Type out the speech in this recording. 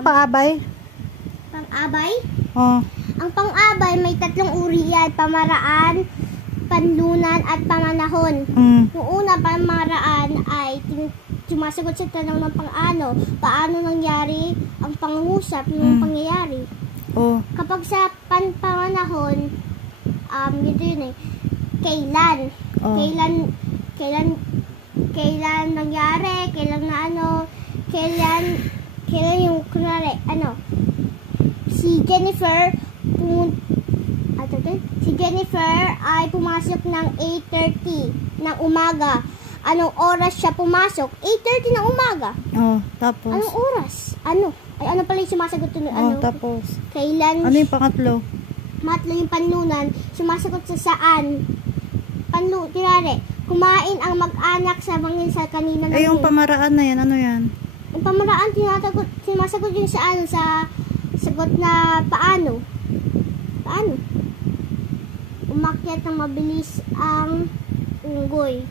Anong paabay? Pang-abay? Oh. Ang pang-abay may 3 uri yan. Pamaraan, panlunan, at pamanahon. Yung una, pamaraan ay sumasagot sa tanong ng paano nangyari ang pangungusap ng pangyayari. Oh. Kapag sa pamanahon, yun eh, kailan? Oh. Kailan nangyari? Kailan yung kunwari, si Jennifer ay pumasok ng 8:30 ng umaga. Anong oras siya pumasok? 8:30 ng umaga. Oh, tapos? Anong oras? Ano pala yung sumasagot doon? Tapos? Kailan? Ano yung pangatlo? Matlo yung panlunan, sumasagot sa saan? Kunwari, kumain ang mag-anak sa kanina. Yung pamaraan na yan, ano yan? Yung pamaraan, sumasagot yung sa sagot na paano. Umakyat ng mabilis ang unggoy.